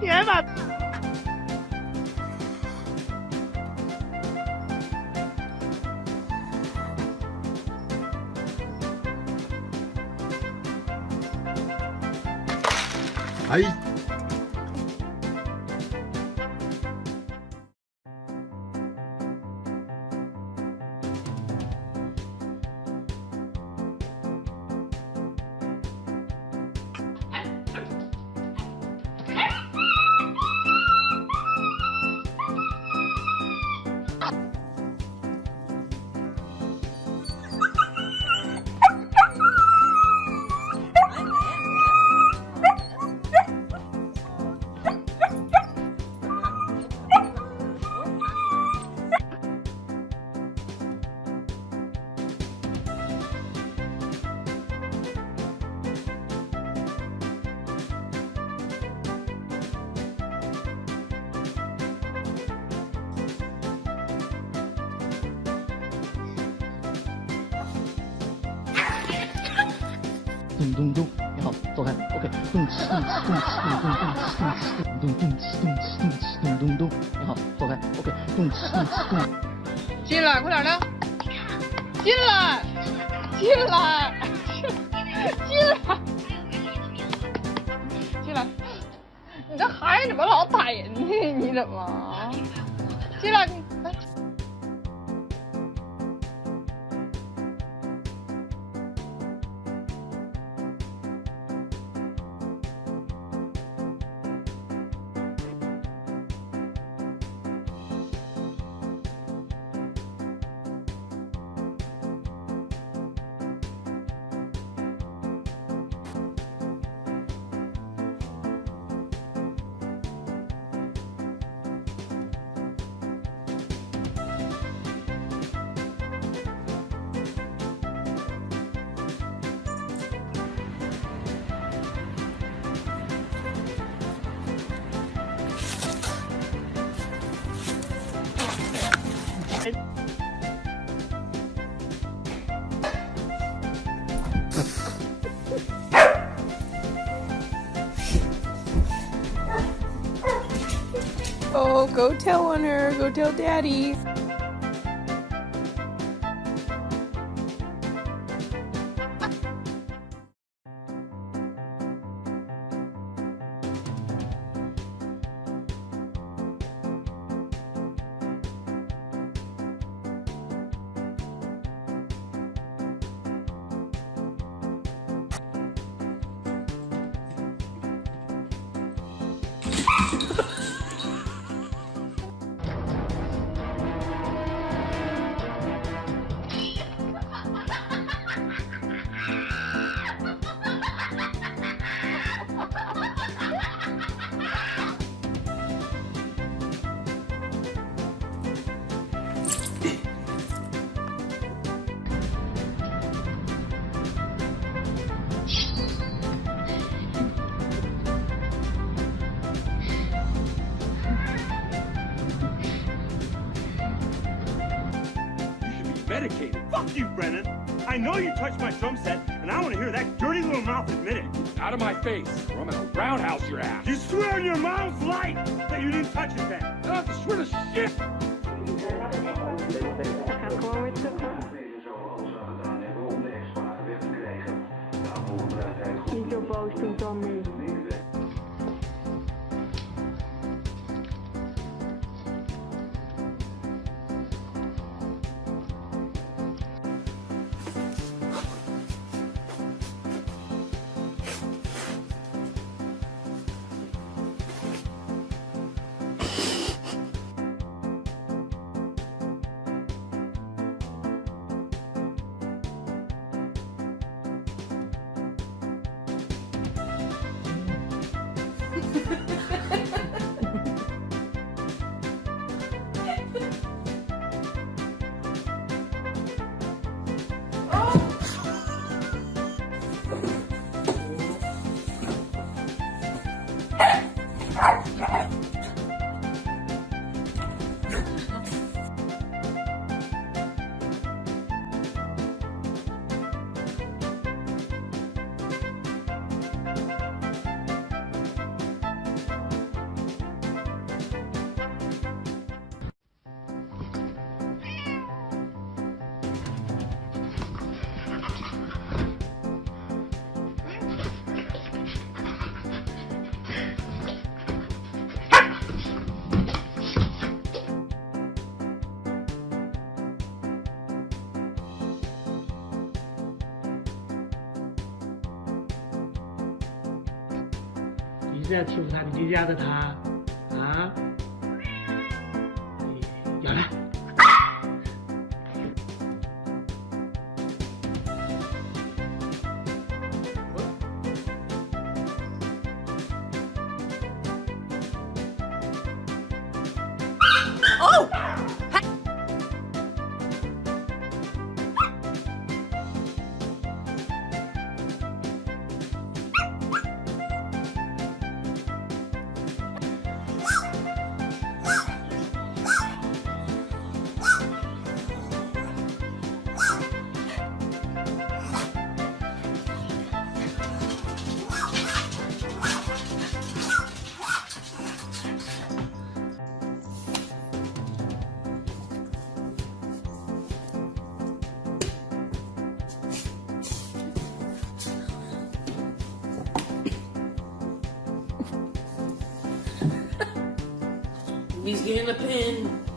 你还把。哎。咚咚咚，你好，走开 ，OK， 咚哧咚哧咚哧咚咚咚哧咚咚哧咚哧咚哧咚咚咚，你好，走开 ，OK， 咚哧咚哧咚。进来，快点的！进来，进来，进来，进来！你这孩子怎么老打人呢？你怎么？进来，你来。Oh, go tell on her. Go tell Daddy. Medicated. Fuck you, Brennan. I know you touched my drum set, and I want to hear that dirty little mouth admit it. Out of my face, or I'm gonna roundhouse your ass. You swear on your mom's life that you didn't touch it then? I don't have to swear to shit. Niet zo boos doen, Tommy. 你是要欺负他，你就压着他啊！咬来。He's getting a pin.